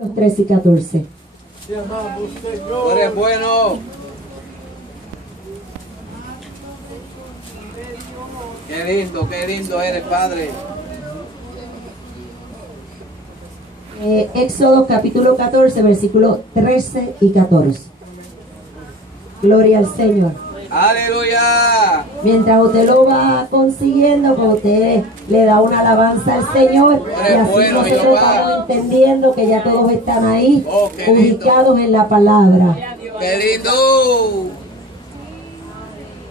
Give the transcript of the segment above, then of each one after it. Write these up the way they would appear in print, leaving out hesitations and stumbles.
Los 13 y 14. Te amamos, Señor. Tú eres bueno. Qué lindo eres, Padre. Éxodo capítulo 14, versículos 13 y 14. Gloria al Señor. Aleluya. Mientras usted lo va consiguiendo, pues usted le da una alabanza al Señor. Y así bueno, nosotros Jehová. vamos entendiendo que ya todos están ahí, Oh, qué ubicados en la palabra. Qué lindo.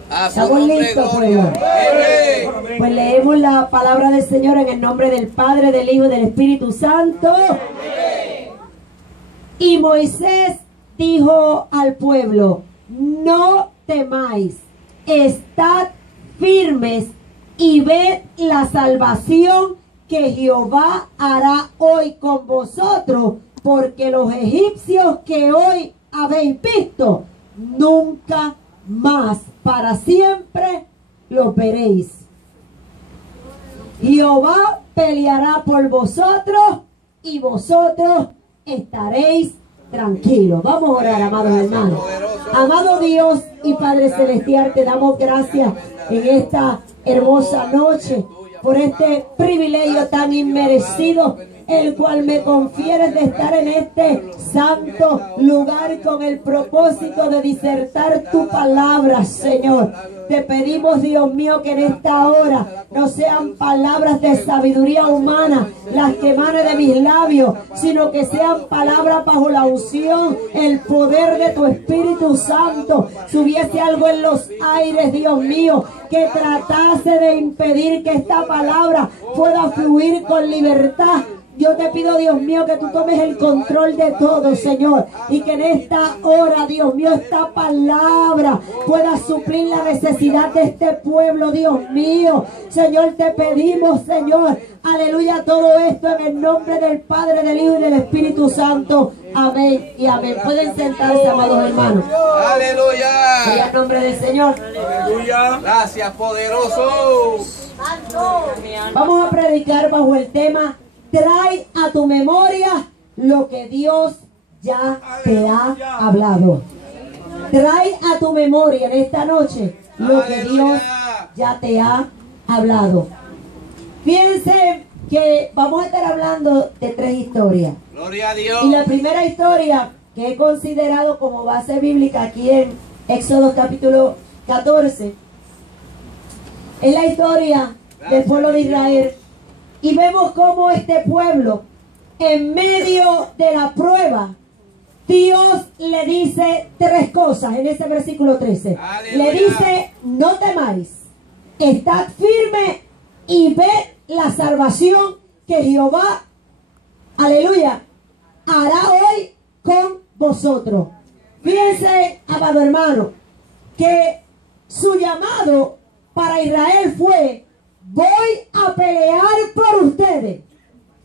A su ¿Estamos nombre, listos, gloria. pueblo? Amén. Pues leemos la palabra del Señor en el nombre del Padre, del Hijo y del Espíritu Santo. Y Moisés dijo al pueblo: no temáis, estad firmes y ved la salvación que Jehová hará hoy con vosotros, porque los egipcios que hoy habéis visto, nunca más, para siempre los veréis. Jehová peleará por vosotros y vosotros estaréis tranquilos. Vamos a orar, amados hermanos. Amado Dios y Padre Celestial, te damos gracias en esta hermosa noche por este privilegio tan inmerecido, el cual me confieres de estar en este santo lugar con el propósito de disertar tu palabra, Señor. Te pedimos, Dios mío, que en esta hora no sean palabras de sabiduría humana las que emanen de mis labios, sino que sean palabras bajo la unción, el poder de tu Espíritu Santo. Si hubiese algo en los aires, Dios mío, que tratase de impedir que esta palabra pueda fluir con libertad, yo te pido, Dios mío, que tú tomes el control de todo, Señor, y que en esta hora, Dios mío, esta palabra pueda suplir la necesidad de este pueblo, Dios mío. Señor, te pedimos, Señor, aleluya, todo esto en el nombre del Padre, del Hijo y del Espíritu Santo. Amén y amén. Pueden sentarse, amados hermanos. Aleluya. En el nombre del Señor. Aleluya. Gracias, poderoso. Vamos a predicar bajo el tema: trae a tu memoria lo que Dios ya te ha hablado. Trae a tu memoria en esta noche lo que Dios ya te ha hablado. Fíjense que vamos a estar hablando de 3 historias. Gloria a Dios. Y la primera historia que he considerado como base bíblica aquí en Éxodo capítulo 14 es la historia del pueblo de Israel. Y vemos cómo este pueblo, en medio de la prueba, Dios le dice 3 cosas en ese versículo 13. Aleluya. Le dice: no temáis, estad firme y ved la salvación que Jehová, aleluya, hará hoy con vosotros. Fíjense, amado hermano, que su llamado para Israel fue: voy a pelear por ustedes.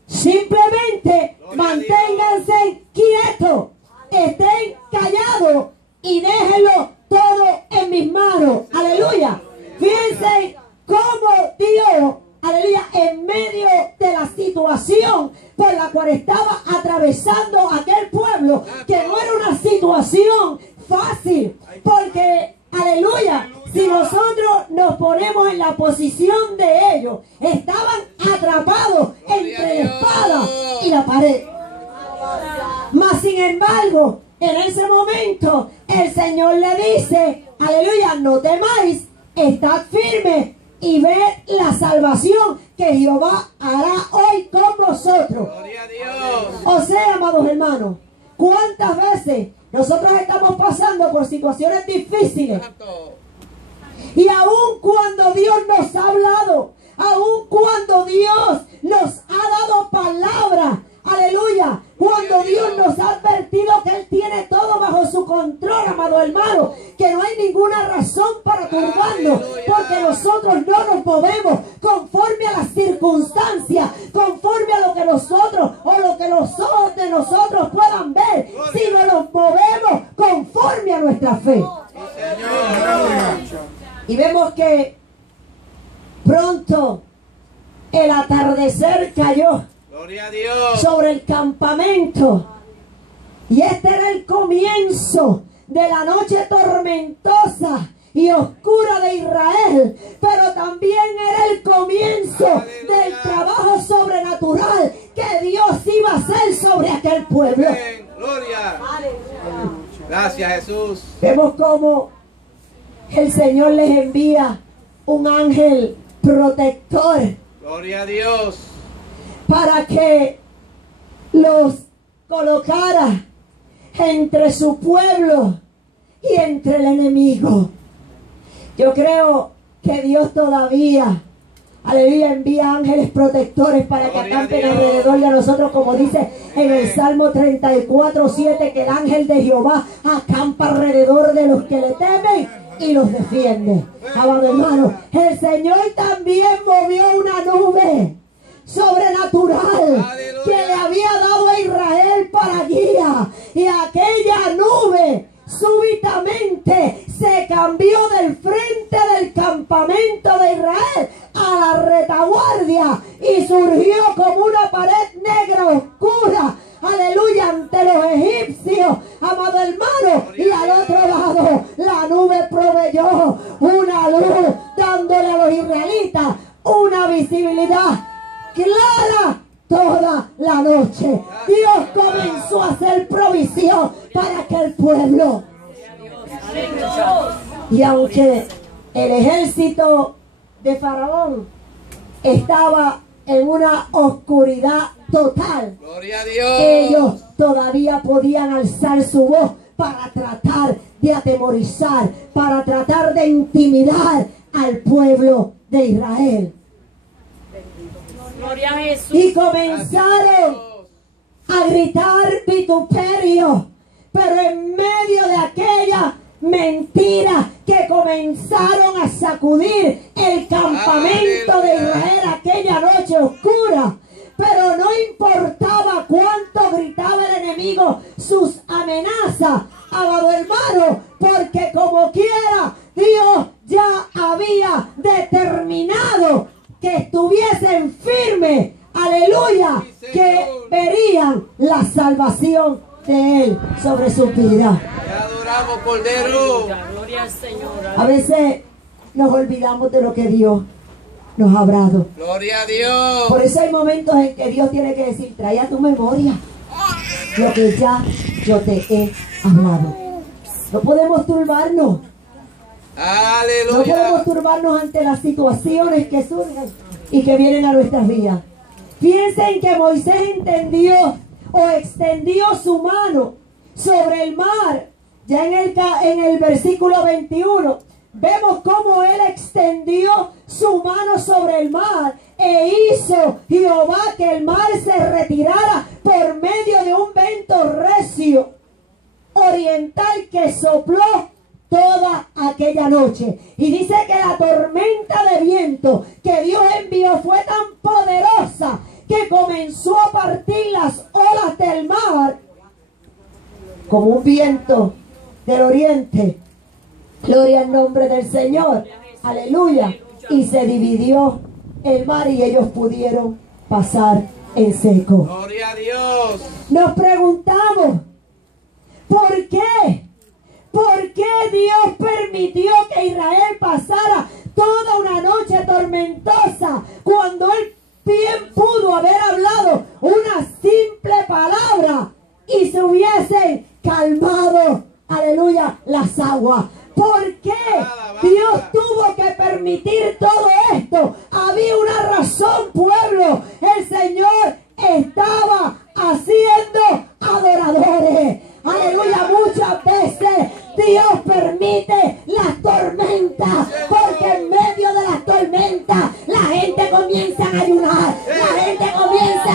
Simplemente manténganse quietos, estén callados y déjenlo todo en mis manos. Aleluya. Fíjense cómo Dios, aleluya, en medio de la situación por la cual estaba atravesando aquel pueblo, que no era una situación fácil, porque, aleluya, si nosotros nos ponemos en la posición de ellos, estaban atrapados entre la espada y la pared. Mas sin embargo, en ese momento, el Señor le dice: aleluya, no temáis, estad firmes y ved la salvación que Jehová hará hoy con vosotros. Gloria a Dios. O sea, amados hermanos, ¿cuántas veces nosotros estamos pasando por situaciones difíciles? Santo. Y aun cuando Dios nos ha hablado, aun cuando Dios nos ha dado palabra, aleluya, cuando Dios nos ha advertido que Él tiene todo bajo su control, amado hermano, que no hay ninguna razón para turbarnos, porque nosotros no nos movemos conforme a las circunstancias, conforme a lo que nosotros o lo que los ojos de nosotros puedan ver, sino nos movemos conforme a nuestra fe. Y vemos que pronto el atardecer cayó Gloria a Dios. sobre el campamento Y este era el comienzo de la noche tormentosa y oscura de Israel, pero también era el comienzo del trabajo sobrenatural que Dios iba a hacer sobre aquel pueblo. Amén. Gloria. Gracias, Jesús. Vemos cómo el Señor les envía un ángel protector Gloria a Dios. para que los colocara entre su pueblo y entre el enemigo. Yo creo que Dios todavía, aleluya, envía ángeles protectores para que Gloria a acampen Dios. alrededor de nosotros, como dice en el Salmo 34:7, que el ángel de Jehová acampa alrededor de los que le temen y los defiende. Amado hermano, el Señor también movió una nube sobrenatural Aleluya. que le había dado a Israel para guía, y aquella nube súbitamente se cambió del frente del campamento de Israel a la retaguardia y surgió como una pared negra oscura, aleluya, ante los egipcios, amado hermano. Y al otro lado la nube proveyó una luz, dándole a los israelitas una visibilidad clara toda la noche. Dios comenzó a hacer provisión para aquel pueblo. Y aunque el ejército de Faraón estaba en una oscuridad total, Gloria a Dios. ellos todavía podían alzar su voz para tratar de atemorizar, para tratar de intimidar al pueblo de Israel. Gloria a Jesús. Y comenzaron a gritar vituperio, pero en medio de aquella mentira que comenzaron a sacudir el campamento de Israel aquella noche oscura. Pero no importaba cuánto gritaba el enemigo sus amenazas, amado hermano, porque como quiera Dios ya había determinado que estuviesen firmes, aleluya, que verían la salvación de Él sobre su vida. Te adoramos, Cordero. Gloria al Señor. A veces nos olvidamos de lo que Dios nos ha hablado. Gloria a Dios. Por eso hay momentos en que Dios tiene que decir: trae a tu memoria lo que ya yo te he hablado. No podemos turbarnos. No Aleluya. podemos turbarnos ante las situaciones que surgen y que vienen a nuestras vidas. Piensen que Moisés entendió o extendió su mano sobre el mar. Ya en el versículo 21 vemos cómo él extendió su mano sobre el mar e hizo Jehová que el mar se retirara por medio de un viento recio oriental que sopló toda aquella noche. Y dice que la tormenta de viento que Dios envió fue tan poderosa que comenzó a partir las olas del mar como un viento del oriente. Gloria al nombre del Señor. Aleluya. Y se dividió el mar y ellos pudieron pasar en seco. Gloria a Dios. Nos preguntamos, ¿por qué? ¿Por qué Dios permitió que Israel pasara toda una noche tormentosa cuando Él bien pudo haber hablado una simple palabra y se hubiesen calmado, aleluya, las aguas? ¿Por qué Dios tuvo que permitir todo esto? Había una razón, pueblo. El Señor estaba haciendo adoradores. Aleluya, muchas veces Dios permite las tormentas, porque en medio de las tormentas la gente comienza a ayunar, la gente comienza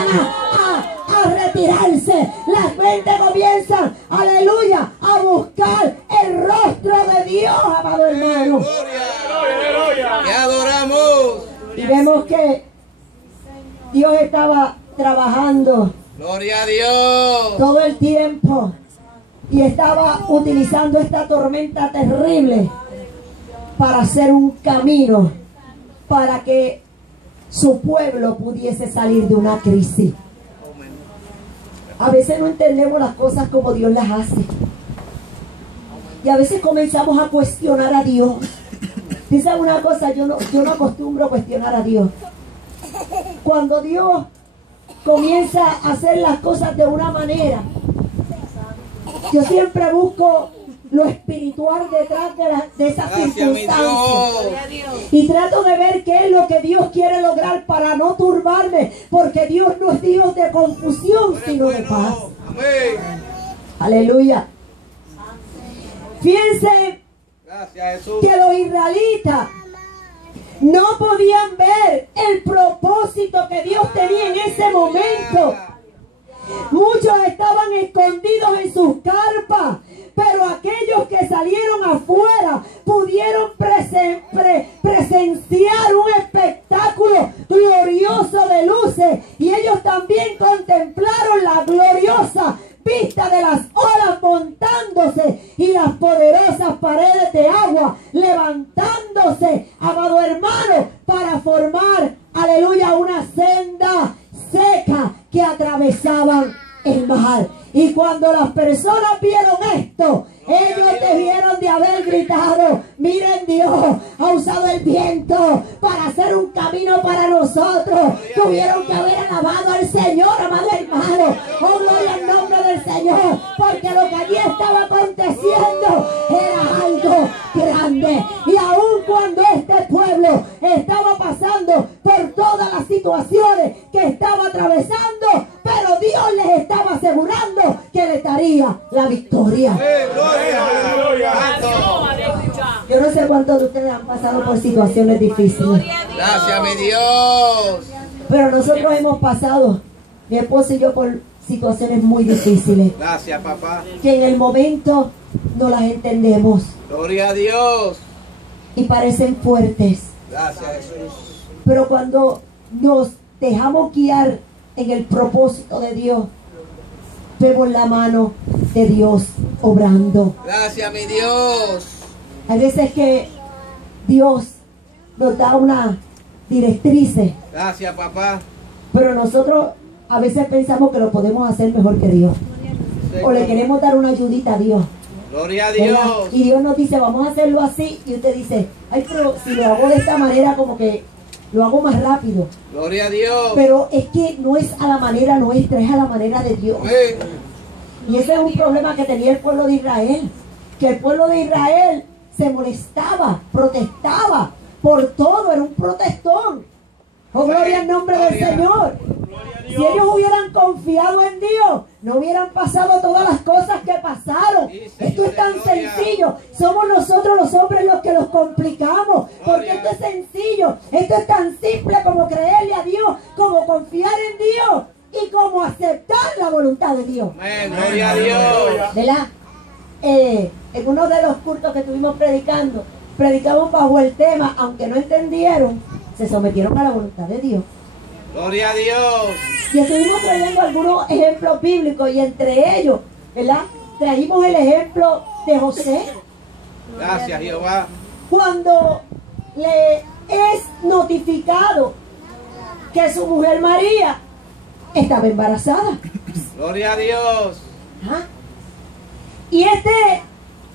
a retirarse, la gente comienza, aleluya, a buscar el rostro de Dios, amado hermano. Gloria. Te adoramos. Y vemos que Dios estaba trabajando Gloria a Dios. todo el tiempo y estaba utilizando esta tormenta terrible para hacer un camino para que su pueblo pudiese salir de una crisis. A veces no entendemos las cosas como Dios las hace. Y a veces comenzamos a cuestionar a Dios. Dice una cosa, yo no acostumbro a cuestionar a Dios. Cuando Dios comienza a hacer las cosas de una manera, yo siempre busco lo espiritual detrás de esas circunstancias. Y trato de ver qué es lo que Dios quiere lograr para no turbarme, porque Dios no es Dios de confusión, sino de paz. Aleluya. Fíjense que los israelitas no podían ver el propósito que Dios tenía en ese momento. Muchos estaban escondidos en sus carpas, pero aquellos que salieron afuera pudieron presenciar un espectáculo glorioso de luces, y ellos también contemplaron la gloriosa vista de las olas montándose y las poderosas paredes de agua levantándose, amado hermano, para formar, aleluya, una senda seca que atravesaban el mar. Y cuando las personas vieron esto, ellos debieron de haber gritado: miren, Dios ha usado el viento para hacer un camino para nosotros. Tuvieron que haber alabado al Señor, amado hermano. Oh, gloria al nombre del Señor, porque lo que allí estaba aconteciendo era algo grande. Y aun cuando este pueblo estaba pasando por todas las situaciones que estaba atravesando, pero Dios les estaba asegurando que les daría la victoria. Yo no sé cuántos de ustedes han pasado por situaciones difíciles. Gracias, mi Dios. Pero nosotros hemos pasado, mi esposo y yo, por situaciones muy difíciles. Gracias, papá. Que en el momento no las entendemos. Gloria a Dios. Y parecen fuertes. Gracias, Jesús. Pero cuando nos dejamos guiar en el propósito de Dios, vemos la mano de Dios obrando. Gracias, mi Dios. Hay veces que Dios nos da una directrices, Gracias, papá. pero nosotros a veces pensamos que lo podemos hacer mejor que Dios. O le queremos dar una ayudita a Dios. Gloria a ¿Verdad? Dios. Y Dios nos dice, vamos a hacerlo así. Y usted dice, ay, pero si lo hago de esta manera, como que lo hago más rápido. Gloria a Dios. Pero es que no es a la manera nuestra, es a la manera de Dios. Amén. Y ese es un problema que tenía el pueblo de Israel. Que el pueblo de Israel se molestaba, protestaba por todo, era un protestón. Oh, gloria al nombre del Señor. Si ellos hubieran confiado en Dios, no hubieran pasado todas las cosas que pasaron. Esto es tan sencillo. Somos nosotros los hombres los que los complicamos. Porque esto es sencillo. Esto es tan simple como creerle a Dios, como confiar en Dios y como aceptar la voluntad de Dios. Amén. Gloria a Dios. ¿Verdad? En uno de los cultos que estuvimos predicando, predicamos bajo el tema, aunque no entendieron, se sometieron a la voluntad de Dios. Gloria a Dios. Y estuvimos trayendo algunos ejemplos bíblicos, y entre ellos, ¿verdad?, trajimos el ejemplo de José, Gracias, Jehová. cuando le es notificado que su mujer María estaba embarazada. Gloria a Dios. ¿Ah? Y él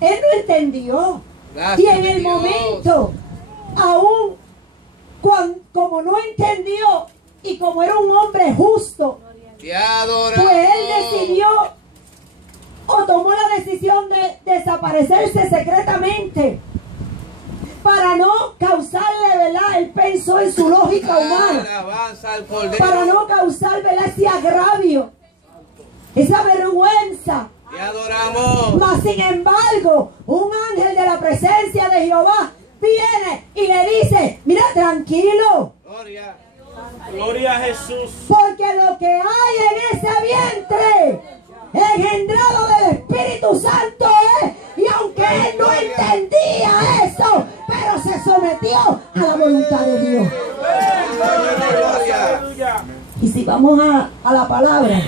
no entendió. Gracias, Y en el Dios. momento, aún como no entendió, y como era un hombre justo, Te adoramos. pues él decidió, o tomó la decisión de desaparecerse secretamente para no causarle, ¿verdad? Él pensó en su lógica humana, Alabanza al Cordero. para no causar, ¿verdad?, ese agravio, esa vergüenza. Te adoramos. Mas sin embargo, un ángel de la presencia de Jehová viene y le dice, mira, tranquilo, Gloria. Gloria a Jesús. porque lo que hay en ese vientre, engendrado del Espíritu Santo es, y aunque él no entendía eso, pero se sometió a la voluntad de Dios. Gloria. Aleluya. Y si vamos a la palabra,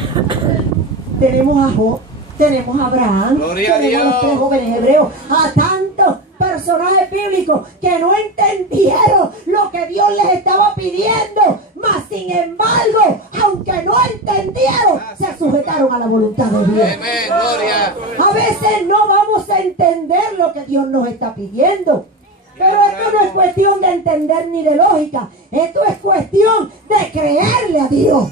tenemos a Job, tenemos a Abraham, Gloria a tenemos a los Dios. 3 jóvenes hebreos, a tantos personajes bíblicos que no entendieron lo que Dios les estaba pidiendo, mas sin embargo, aunque no entendieron, se sujetaron a la voluntad de Dios. Amén, gloria. A veces no vamos a entender lo que Dios nos está pidiendo. Pero esto no es cuestión de entender ni de lógica. Esto es cuestión de creerle a Dios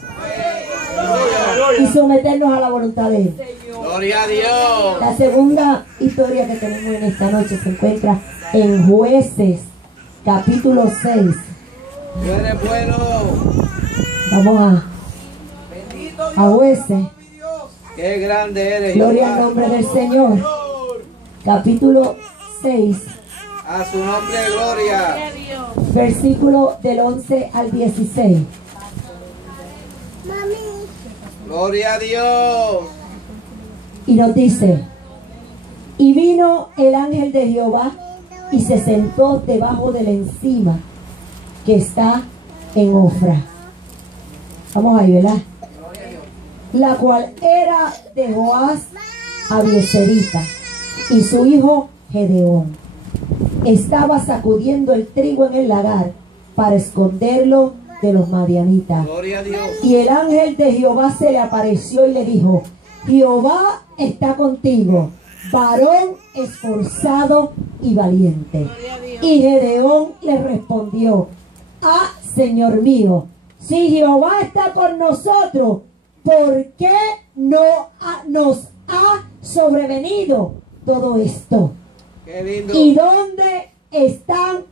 y someternos a la voluntad de Él. Gloria a Dios. La segunda historia que tenemos en esta noche se encuentra en Jueces, capítulo 6. Tú eres bueno. Vamos a Jueces. Qué grande eres. Gloria al Jehová. nombre del Señor. Capítulo 6, A su nombre, gloria. versículo del 11 al 16. Gloria a Dios. Y nos dice: y vino el ángel de Jehová y se sentó debajo de la encima que está en Ofra. Vamos ahí, ¿verdad? La cual era de Joás Abieserita y su hijo Gedeón. Estaba sacudiendo el trigo en el lagar para esconderlo de los madianitas. Gloria a Dios. Y el ángel de Jehová se le apareció y le dijo: Jehová está contigo, varón esforzado y valiente. Y Gedeón le respondió: ah, Señor mío, si Jehová está con nosotros, ¿por qué nos ha sobrevenido todo esto? Qué lindo. ¿Y dónde están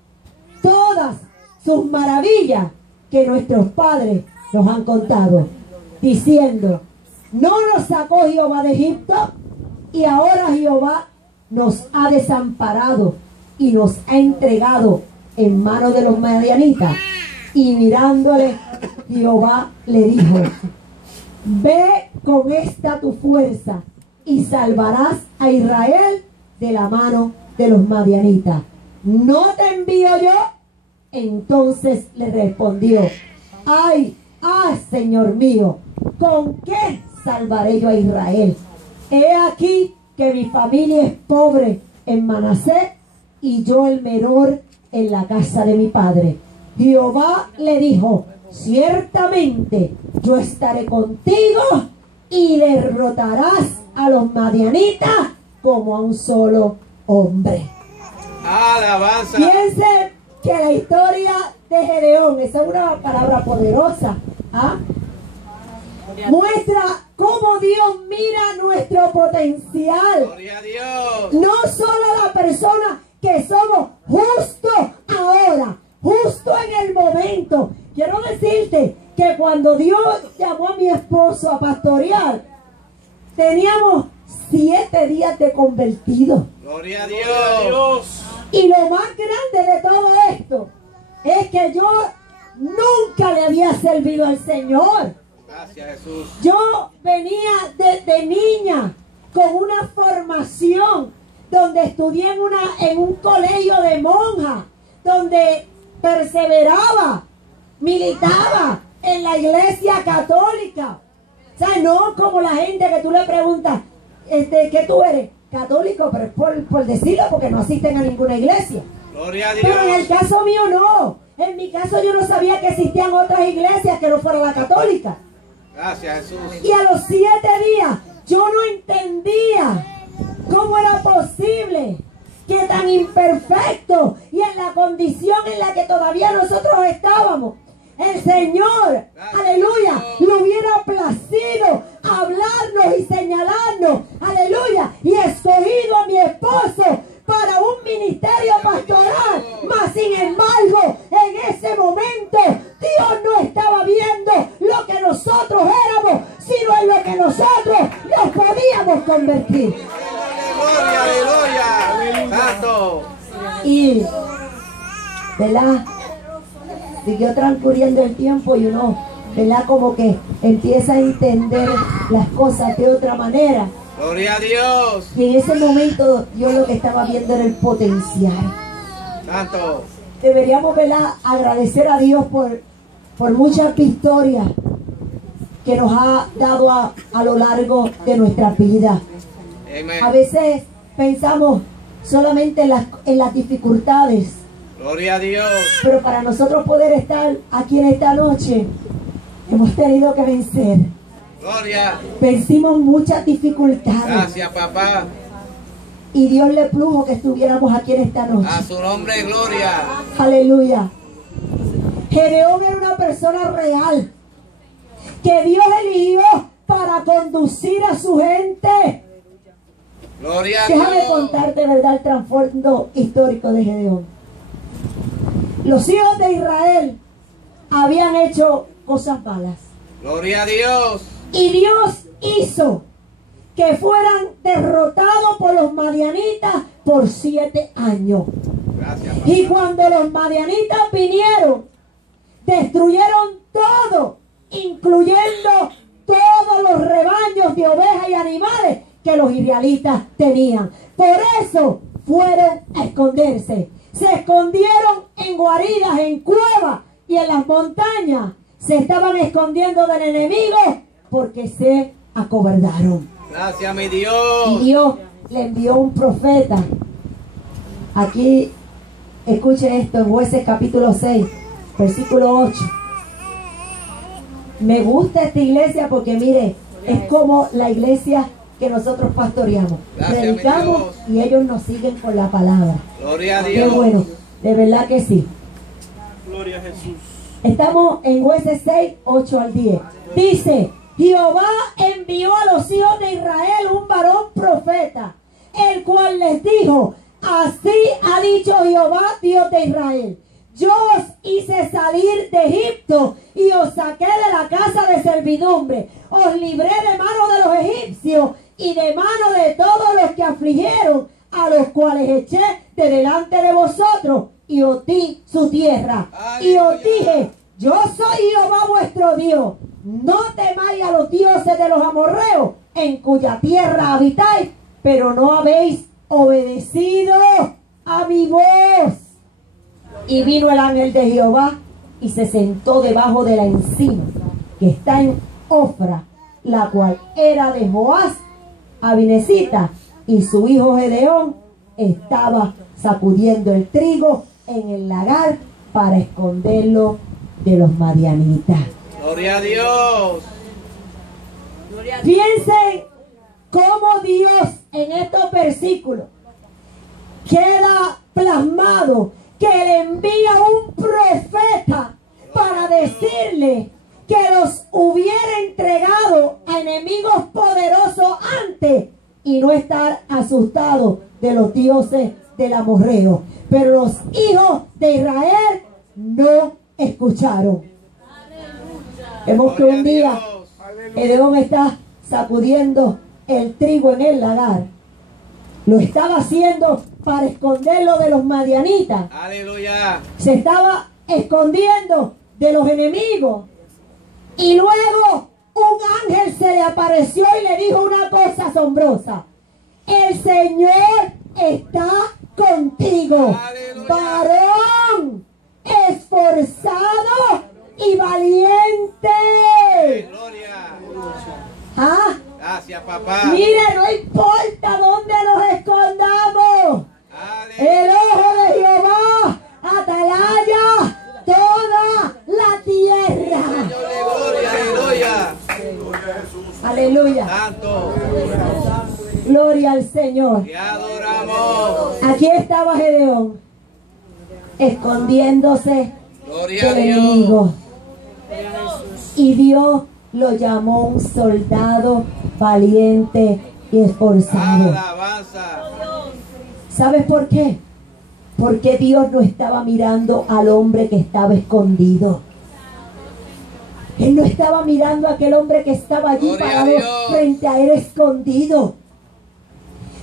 todas sus maravillas que nuestros padres nos han contado? Diciendo: ¿no nos sacó Jehová de Egipto? Y ahora Jehová nos ha desamparado y nos ha entregado en manos de los madianitas. Y mirándole, Jehová le dijo: ve con esta tu fuerza y salvarás a Israel de la mano de los madianitas. ¿No te envío yo? Entonces le respondió: ay, Señor mío, ¿con qué salvaré yo a Israel? He aquí que mi familia es pobre en Manasés y yo el menor en la casa de mi padre. Jehová le dijo: ciertamente yo estaré contigo y derrotarás a los madianitas como a un solo hombre. Alabanza. Piense que la historia de Gedeón, esa es una palabra poderosa, ¿ah? Muestra cómo Dios mira nuestro potencial. Gloria a Dios. No solo la persona que somos justo ahora, justo en el momento. Quiero decirte que cuando Dios llamó a mi esposo a pastorear, teníamos 7 días de convertido. Gloria a Dios. Y lo más grande de todo esto es que yo nunca le había servido al Señor. Gracias, Jesús. Yo venía desde niña con una formación donde estudié en un colegio de monjas, donde perseveraba, militaba en la iglesia católica. O sea, no como la gente que tú le preguntas, ¿qué tú eres? Católico, pero es por decirlo, porque no asisten a ninguna iglesia. Gloria a Dios. Pero en el caso mío no. En mi caso yo no sabía que existían otras iglesias que no fueran la católica. Gracias, Jesús. Y a los 7 días yo no entendía cómo era posible que tan imperfecto y en la condición en la que todavía nosotros estábamos, el Señor, aleluya, le hubiera placido hablarnos y señalarnos, aleluya, y escogido a mi esposo para un ministerio pastoral. Mas sin embargo, en ese momento Dios no estaba viendo lo que nosotros éramos, sino en lo que nosotros nos podíamos convertir. Gloria, gloria. Santo. Y, ¿verdad? Siguió transcurriendo el tiempo y uno, ¿verdad? Como que empieza a entender las cosas de otra manera. Gloria a Dios. Y en ese momento yo lo que estaba viendo era el potencial. Santo. Deberíamos, ¿verdad?, agradecer a Dios por muchas victorias que nos ha dado a lo largo de nuestra vida. Amén. A veces pensamos solamente en las dificultades, Gloria a Dios. Pero para nosotros poder estar aquí en esta noche, hemos tenido que vencer. Gloria. Vencimos muchas dificultades. Gracias, papá. Y Dios le plugo que estuviéramos aquí en esta noche. A su nombre, gloria. Aleluya. Gedeón era una persona real que Dios eligió para conducir a su gente. Gloria a Déjame Dios. contarte, ¿verdad?, el trasfondo histórico de Gedeón. Los hijos de Israel habían hecho cosas malas. Gloria a Dios. Y Dios hizo que fueran derrotados por los madianitas por 7 años. Gracias, papá. Y cuando los madianitas vinieron, destruyeron todo, incluyendo todos los rebaños de ovejas y animales que los israelitas tenían. Por eso fueron a esconderse. Se escondieron en guaridas, en cuevas y en las montañas. Se estaban escondiendo del enemigo porque se acobardaron. Gracias, mi Y Dios. Dios le envió un profeta. Aquí, escuche esto, en Jueces capítulo 6, versículo 8. Me gusta esta iglesia porque mire, es como la iglesia que nosotros pastoreamos. Gracias, Predicamos mi Dios. y ellos nos siguen con la palabra. Gloria a Qué Dios. bueno, de verdad que sí. Gloria a Jesús. Estamos en Jueces 6, 8 al 10. Dice, Jehová envió a los hijos de Israel un varón profeta, el cual les dijo, así ha dicho Jehová, Dios de Israel. Yo os hice salir de Egipto y os saqué de la casa de servidumbre. Os libré de mano de los egipcios y de mano de todos los que afligieron, a los cuales eché de delante de vosotros y os di su tierra. Y os dije, yo soy Jehová vuestro Dios. No temáis a los dioses de los amorreos, en cuya tierra habitáis, pero no habéis obedecido a mi voz. Y vino el ángel de Jehová y se sentó debajo de la encina que está en Ofra, la cual era de Joás Abinesita, y su hijo Gedeón estaba sacudiendo el trigo en el lagar para esconderlo de los madianitas. Gloria a Dios. Piensen cómo Dios en estos versículos queda plasmado que le envía un profeta para decirle que los hubiera entregado a enemigos poderosos antes y no estar asustado de los dioses del amorreo. Pero los hijos de Israel no escucharon. Vemos que un día Gedeón está sacudiendo el trigo en el lagar. Lo estaba haciendo para esconderlo de los madianitas. Aleluya. Se estaba escondiendo de los enemigos. Y luego un ángel se le apareció y le dijo una cosa asombrosa. El Señor está contigo, Aleluya. varón esforzado y valiente. Gloria. Ah, Gracias, papá. mire, no importa dónde nos escondamos. El ojo de Jehová atalaya toda la tierra. Señor de gloria, aleluya. Aleluya. Santo. Gloria al Señor. Te adoramos. Aquí estaba Gedeón, escondiéndose Gloria a del Dios. enemigo. Y Dios lo llamó un soldado valiente y esforzado. Alabanza. ¿Sabes por qué? Porque Dios no estaba mirando al hombre que estaba escondido. Él no estaba mirando a aquel hombre que estaba allí Gloria a parado Dios. frente a él escondido.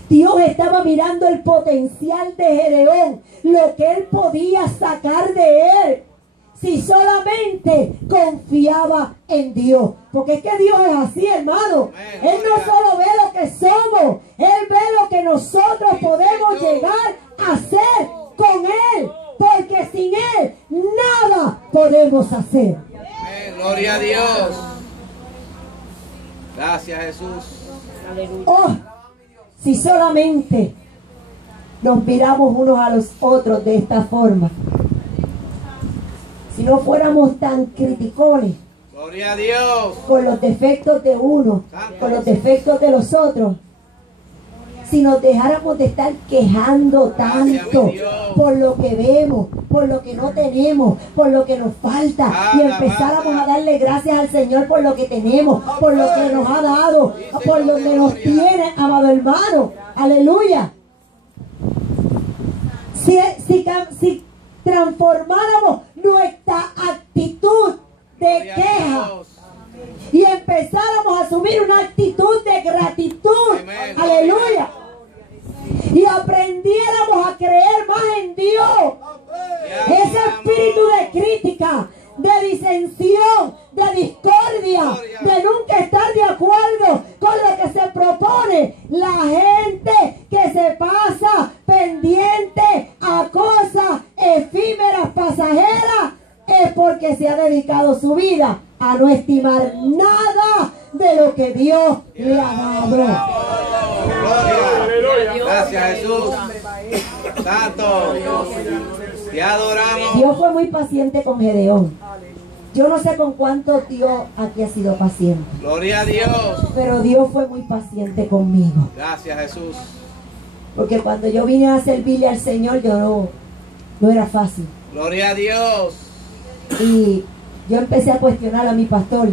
Dios estaba mirando el potencial de Gedeón, lo que él podía sacar de él, si solamente confiaba en Dios. Porque es que Dios es así, hermano. Amén, Él no gloria. solo ve lo que somos, Él ve lo que nosotros podemos Señor. llegar a hacer con Él. Porque sin Él nada podemos hacer. Amén. Gloria a Dios. Gracias, Jesús. Oh, si solamente nos miramos unos a los otros de esta forma, si no fuéramos tan criticones Gloria a Dios. con los defectos de uno, con los defectos de los otros, si nos dejáramos de estar quejando tanto por lo que vemos, por lo que no tenemos, por lo que nos falta, y empezáramos a darle gracias al Señor por lo que tenemos, por lo que nos ha dado, por lo que nos tiene, amado hermano. Aleluya. Si transformáramos nuestra actitud de queja y empezáramos a asumir una actitud de gratitud, aleluya, y aprendiéramos a creer más en Dios, ese espíritu de crítica, de disensión, de discordia, de nunca estar de acuerdo con lo que se propone, la gente que se pasa pendiente a cosas efímeras, pasajeras, es porque se ha dedicado su vida a no estimar nada de lo que Dios le ha dado. Gloria. Gracias, Jesús. Santo. Te adoramos. Dios fue muy paciente con Gedeón. Yo no sé con cuánto Dios aquí ha sido paciente, Gloria a Dios. pero Dios fue muy paciente conmigo. Gracias, Jesús. Porque cuando yo vine a servirle al Señor, yo no era fácil. Gloria a Dios. Y yo empecé a cuestionar a mi pastor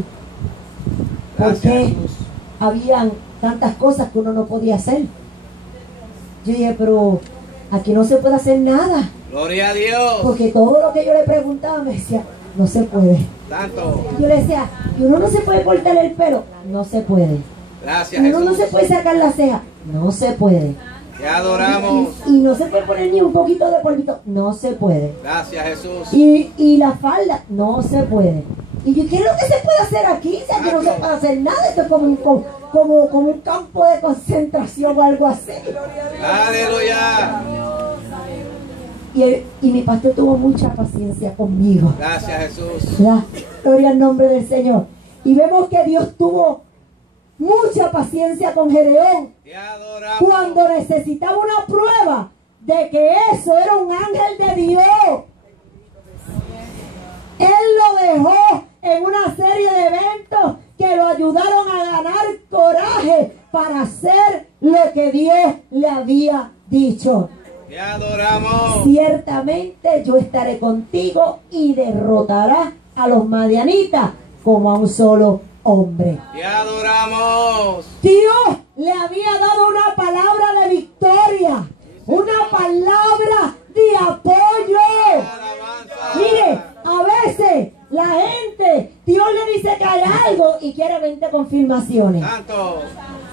por Gracias, qué Jesús. habían tantas cosas que uno no podía hacer. Yo dije, pero aquí no se puede hacer nada, Gloria a Dios. porque todo lo que yo le preguntaba me decía, no se puede. Santo. Yo le decía, y uno no se puede cortar el pelo, no se puede. Gracias, Y uno no Jesús. se puede sacar la ceja, no se puede. Te adoramos. Y no se puede poner ni un poquito de polvito, no se puede. Gracias, Jesús. Y la falda, no se puede. Y yo, ¿qué es lo que se puede hacer aquí? O sea, que no se puede hacer nada. Esto es como un campo de concentración o algo así. Aleluya. Y mi pastor tuvo mucha paciencia conmigo. Gracias, Jesús. ¿Verdad? Gloria al nombre del Señor. Y vemos que Dios tuvo mucha paciencia con Gedeón Te adoramos. cuando necesitaba una prueba de que eso era un ángel de Dios. Él lo dejó en una serie de eventos que lo ayudaron a ganar coraje para hacer lo que Dios le había dicho. Te adoramos. Ciertamente yo estaré contigo y derrotarás a los madianitas como a un solo hombre. Te adoramos. Dios le había dado una palabra de victoria, una palabra de apoyo. Alabanza. Mire, a veces la gente, Dios le dice que hay algo y quiere 20 confirmaciones. Santo.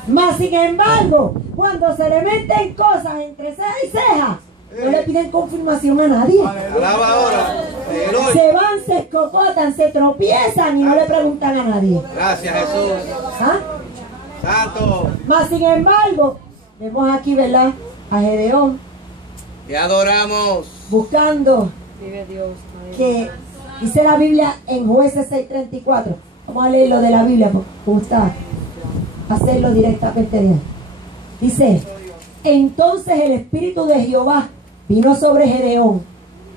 Mas sin embargo, cuando se le meten cosas entre ceja y ceja, no le piden confirmación a nadie. Alaba ahora. Aleluya. Se van, se escocotan, se tropiezan y no le preguntan a nadie. Gracias, Jesús. ¿Ah? Santo. Mas sin embargo, vemos aquí, ¿verdad? A Gedeón Te adoramos. buscando que dice la Biblia en Jueces 6:34. Vamos a leerlo de la Biblia porque me gusta hacerlo directamente de ahí. Dice, entonces el Espíritu de Jehová vino sobre Gedeón,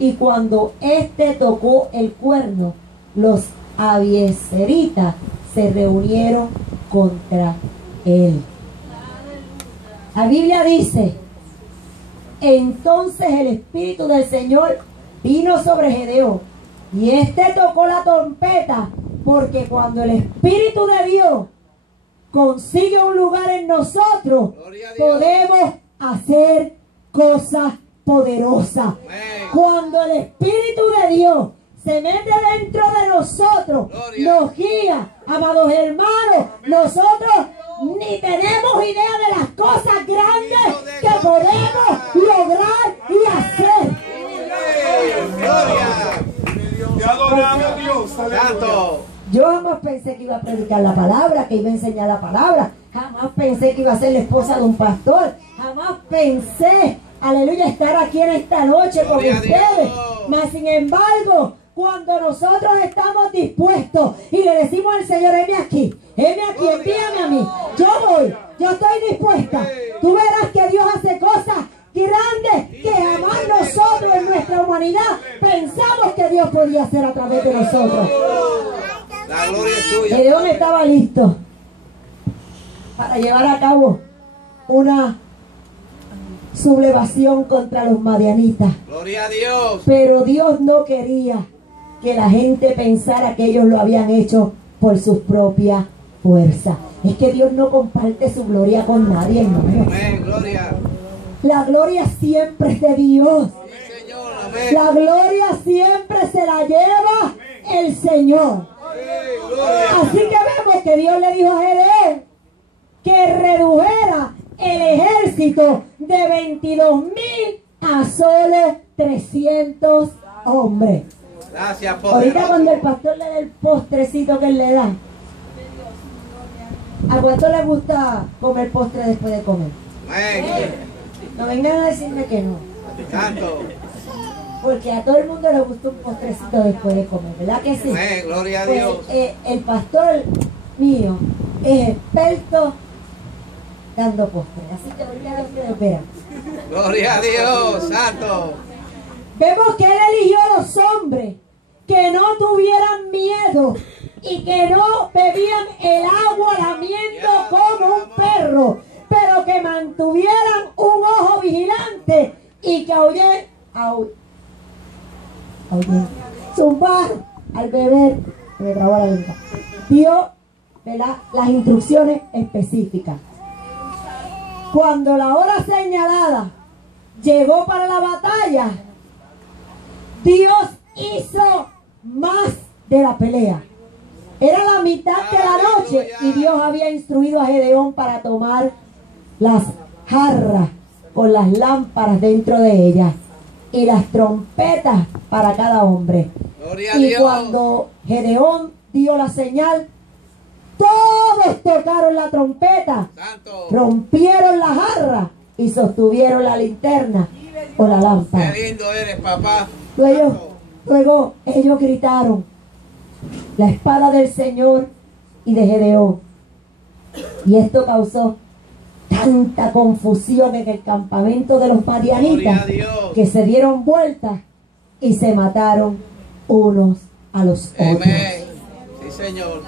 y cuando éste tocó el cuerno, los abiezeritas se reunieron contra él. La Biblia dice, entonces el Espíritu del Señor vino sobre Gedeón, y éste tocó la trompeta, porque cuando el Espíritu de Dios consigue un lugar en nosotros, Gloria a Dios. podemos hacer cosas poderosas. Amén. Cuando el Espíritu de Dios se mete dentro de nosotros, Gloria. nos guía, amados hermanos, nosotros ni tenemos idea de las cosas grandes que podemos lograr y hacer. Gloria. Te adoramos, Dios. Aleluya. Santo. Yo jamás pensé que iba a predicar la palabra, que iba a enseñar la palabra. Jamás pensé que iba a ser la esposa de un pastor. Jamás pensé, aleluya, estar aquí en esta noche con Gloria a ustedes. Dios. Mas sin embargo, cuando nosotros estamos dispuestos y le decimos al Señor, heme aquí, envíame a mí. Yo voy, yo estoy dispuesta. Tú verás que Dios hace cosas grandes nuestra humanidad pensamos que Dios podía hacer a través de nosotros. La gloria es tuya. Gedeón estaba listo para llevar a cabo una sublevación contra los madianitas. Gloria a Dios. Pero Dios no quería que la gente pensara que ellos lo habían hecho por sus propias fuerzas. Es que Dios no comparte su gloria con nadie, hermano. Amén, gloria. La gloria siempre es de Dios. Sí, Señor, amén. La gloria siempre se la lleva el Señor. Sí, gloria. Así que vemos que Dios le dijo a Gedeón que redujera el ejército de 22,000 a solo 300 hombres. Gracias, Ahorita poderoso. cuando el pastor le da el postrecito que él le da, ¿a cuánto le gusta comer postre después de comer? Amén. No vengan a decirme que no, Santo. porque a todo el mundo le gusta un postrecito después de comer, ¿verdad que sí? Amén, gloria a Pues, Dios. el pastor mío es experto dando postre, así que ahorita Dios te espera. Gloria a Dios, santo. Vemos que él eligió a los hombres que no tuvieran miedo y que no bebían el agua lamiendo como un perro, pero que mantuvieran un ojo vigilante y que zumbar al beber, me trabó la lengua, dio, ¿verdad?, las instrucciones específicas. Cuando la hora señalada llegó para la batalla, Dios hizo más de la pelea. Era la mitad de la noche y Dios había instruido a Gedeón para tomar las jarras con las lámparas dentro de ellas y las trompetas para cada hombre. Gloria a Y Dios. cuando Gedeón dio la señal, todos tocaron la trompeta, Santo. rompieron la jarra y sostuvieron la linterna o la lámpara. Qué lindo eres, papá. Luego ellos gritaron la espada del Señor y de Gedeón. Y esto causó tanta confusión en el campamento de los Gloria a madianitas Dios. que se dieron vueltas y se mataron unos a los otros. Amén. Sí, Señor.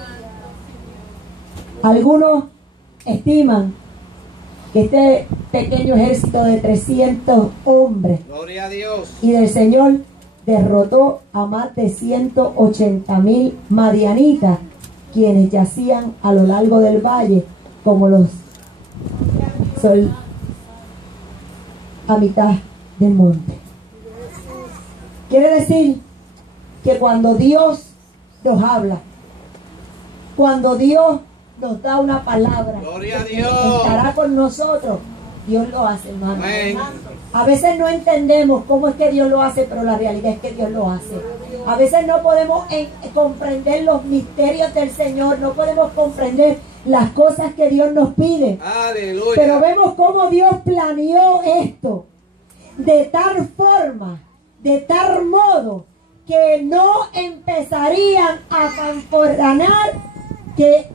Algunos estiman que este pequeño ejército de 300 hombres Gloria a Dios. y del Señor derrotó a más de 180,000 madianitas, quienes yacían a lo largo del valle como los sol a mitad del monte. Quiere decir que cuando Dios nos habla, cuando Dios nos da una palabra, Gloria a que Dios. estará con nosotros, Dios lo hace, hermano. Amén. A veces no entendemos cómo es que Dios lo hace, pero la realidad es que Dios lo hace. A veces no podemos comprender los misterios del Señor, no podemos comprender las cosas que Dios nos pide. Aleluya. Pero vemos cómo Dios planeó esto de tal forma, de tal modo, que no empezarían a fanfarronar que